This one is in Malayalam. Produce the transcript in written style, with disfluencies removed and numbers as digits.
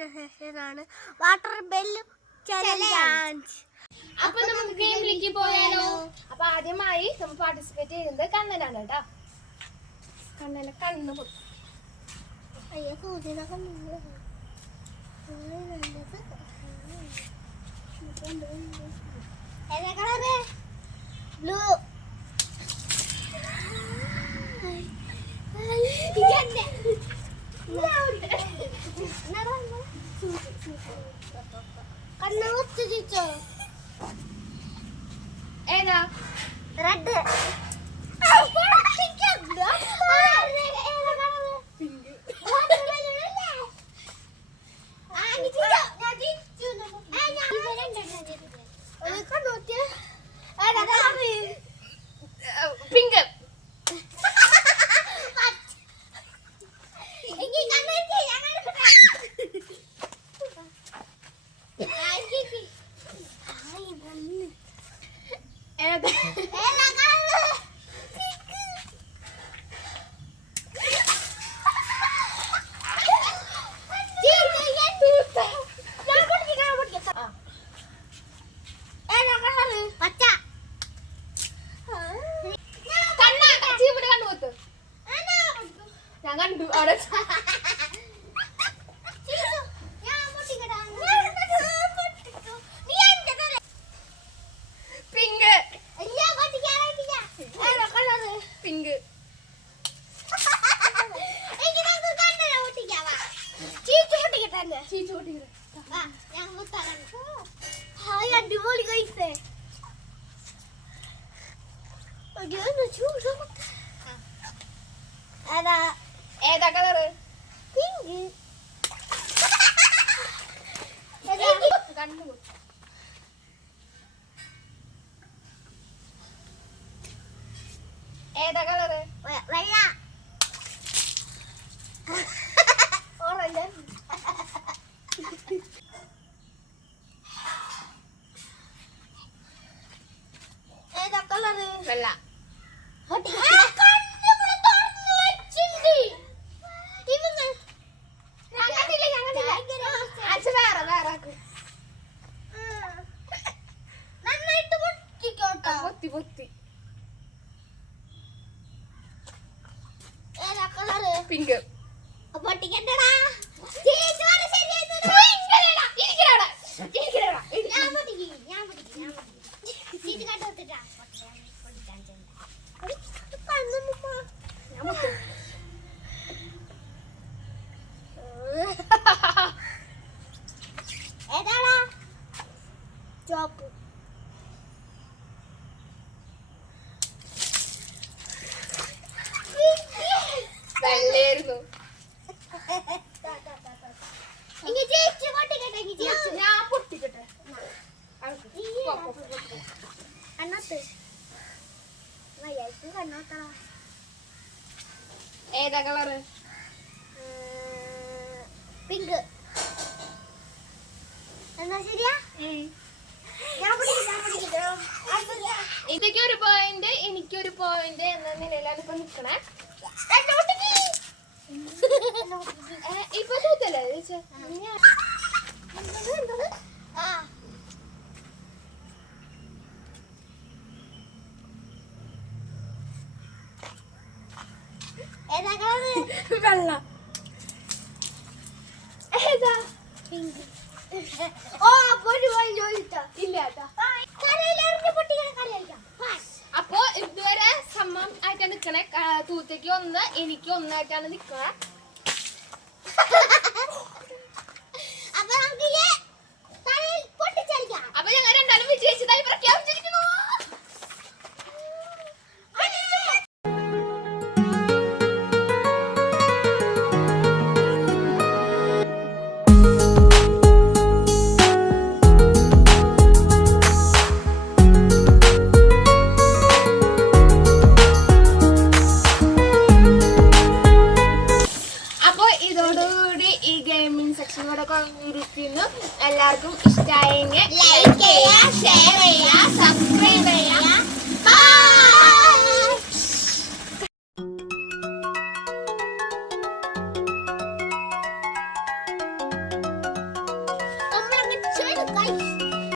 കളിക്കുന്ന സെഷനാണ് വാട്ടർ ബെല്ല് ചലഞ്ച്. അപ്പൊ നമുക്ക് ഗെയിമിലേക്ക് പോയാലോ? അപ്പൊ ആദ്യമായി നമ്മൾ പാർട്ടിസിപ്പേറ്റ് ചെയ്യുന്നത് കണ്ണനാണ് കേട്ടോ. കണ്ണനെ കണ്ണ് പൊട്ടും. അയ്യോ സൂചന കണ്ണു ഏതാ കളറ്? ബ്ലൂ. കണ്ണ് കുത്തി ചിച്ചോ. ഏതാ? റെഡ്. പിങ്ക്. ഞാൻ കണ്ടു അവിടെ. പിങ്ക്. പിങ്ക്. അടിപൊളി കഴിച്ചേ. ഏതാ കളറ്? പിങ്ക്. കണ്ണു. ഏതാ കളറ്? വെള്ള. ഓറഞ്ച്. ഏതാ കളറ്? വെള്ള. പൊത്തി. പിങ്ക്. പൊട്ടിക്കണ്ടടാ. ഏതാടാ? ചോപ്പ്. വെള്ളയായിരുന്നു. ഞാൻ പൊട്ടിക്കട്ടെ. ഏതാ കളറ്? പിങ്ക്. എന്നാ ശരിയാ? ഇതൊക്കെ ഒരു പോയിന്റ്, എനിക്കൊരു പോയിന്റ് എന്ന നിലയിലാണ് ഇപ്പൊ നിക്കണേ. ഇപ്പൊ തൂത്തല്ലേ വെള്ള. ഏതാ? പിങ്ക്. ഇല്ല. അപ്പൊ ഇതുവരെ സമം ആയിട്ടാണ് നിക്കണേ. തൂത്തേക്ക് 1, എനിക്ക് 1 നിക്കണേ. അപ്പൊ ഞങ്ങൾ രണ്ടാലും വിജയിച്ചതായി പ്രഖ്യാപിച്ചിരിക്കുന്നു. എല്ലാവർക്കും ഇഷ്ടമായെങ്കിൽ ലൈക്ക് ചെയ്യുക, ഷെയർ ചെയ്യുക, സബ്സ്ക്രൈബ് ചെയ്യുക. ബൈ. വൈറ്റ്